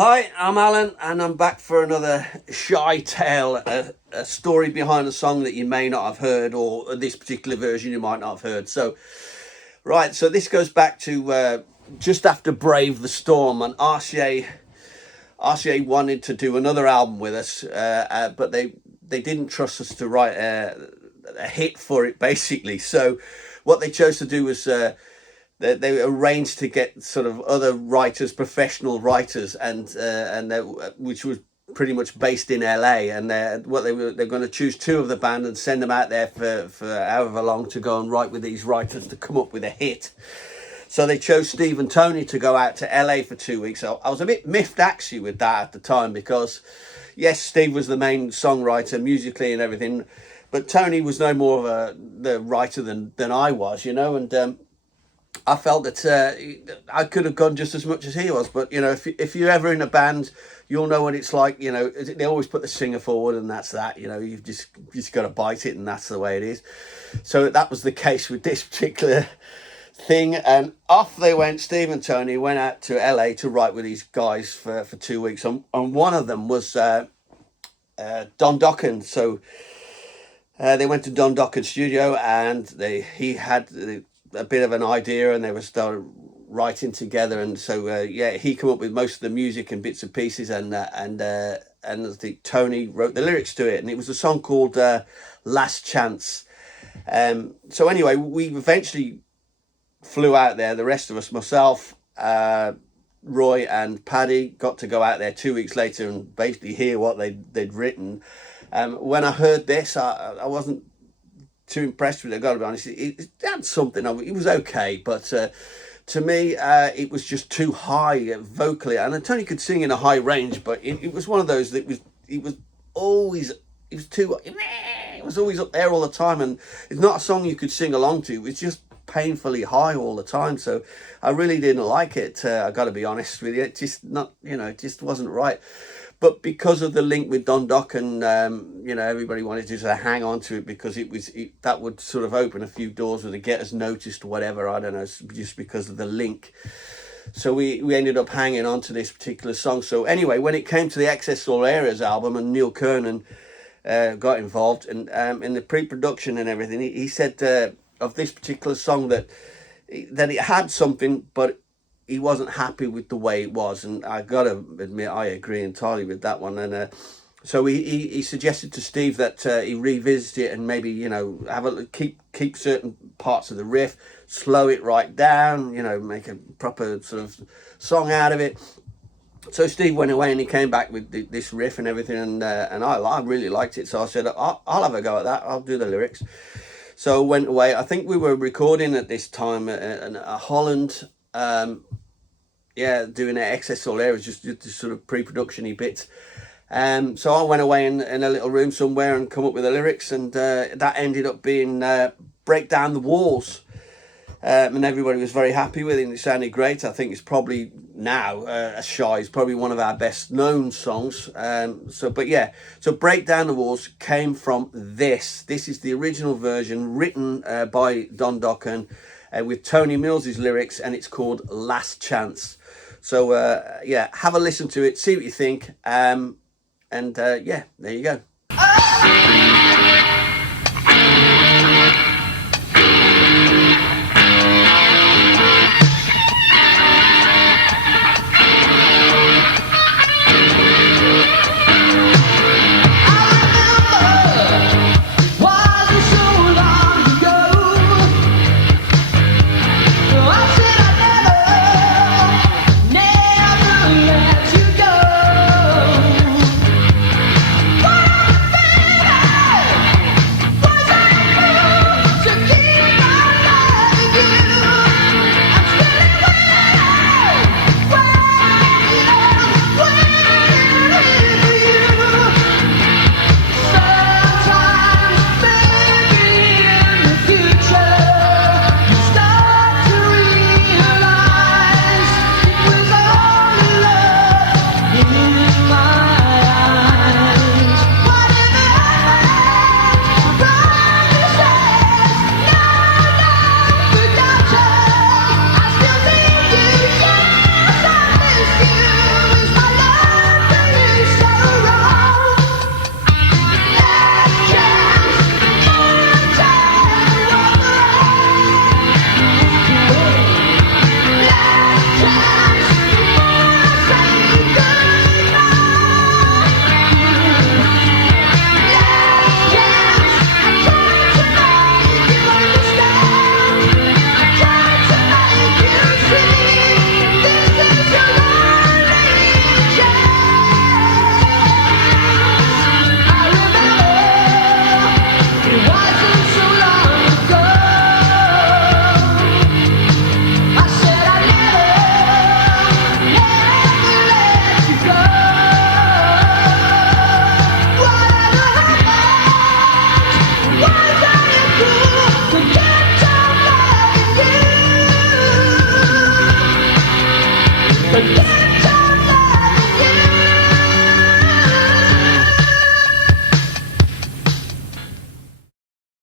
Hi, I'm Alan, and I'm back for another shy tale, a story behind a song that you may not have heard, or this particular version you might not have heard. So this goes back to just after Brave the Storm, and RCA wanted to do another album with us, but they didn't trust us to write a hit for it, basically. So what they chose to do was they arranged to get sort of other writers, professional writers, which was pretty much based in LA. And they're going to choose two of the band and send them out there for however long to go and write with these writers to come up with a hit. So they chose Steve and Tony to go out to LA for 2 weeks. So I was a bit miffed actually with that at the time, because yes, Steve was the main songwriter musically and everything, but Tony was no more of the writer than I was, and I felt that I could have gone just as much as he was. But if you're ever in a band, you'll know what it's like. They always put the singer forward, and that's that. You've just got to bite it, and that's the way it is. So that was the case with this particular thing, and off they went. Steve and Tony went out to LA to write with these guys for 2 weeks, and one of them was Don Dokken. So they went to Don Dokken's studio, and he had a bit of an idea, and they were started writing together. And so he came up with most of the music and bits and pieces, and Tony wrote the lyrics to it, and it was a song called Last Chance. So anyway, we eventually flew out there. The rest of us, myself, Roy and Paddy, got to go out there 2 weeks later and basically hear what they'd written. When I heard this, I wasn't too impressed with it, I've got to be honest. It had something. It was okay, but to me, it was just too high vocally. And Tony could sing in a high range, but it was one of those that it was always up there all the time, and it's not a song you could sing along to. It was just painfully high all the time. So I really didn't like it. I got to be honest with you. It just it just wasn't right. But because of the link with Don Dokken, everybody wanted to sort of hang on to it, because that would sort of open a few doors or to get us noticed or whatever. I don't know, just because of the link. So we ended up hanging on to this particular song. So anyway, when it came to the Excess All Areas album, and Neil Kernan got involved, and in the pre-production and everything, he said of this particular song that it had something, but he wasn't happy with the way it was. And I gotta admit, I agree entirely with that one. And so he suggested to Steve that he revisit it and maybe have keep certain parts of the riff, slow it right down, make a proper sort of song out of it. So Steve went away and he came back with this riff and everything, and I really liked it. So I said, I'll have a go at that. I'll do the lyrics. So went away. I think we were recording at this time in Holland. Doing an Excess All Areas, just sort of pre-production-y bits. So I went away in a little room somewhere and come up with the lyrics, and that ended up being Break Down the Walls. And everybody was very happy with it, and it sounded great. I think it's probably now, Shy is probably one of our best known songs. So Break Down the Walls came from this. This is the original version written by Don Dokken with Tony Mills's lyrics, and it's called Last Chance. So have a listen to it, see what you think, there you go.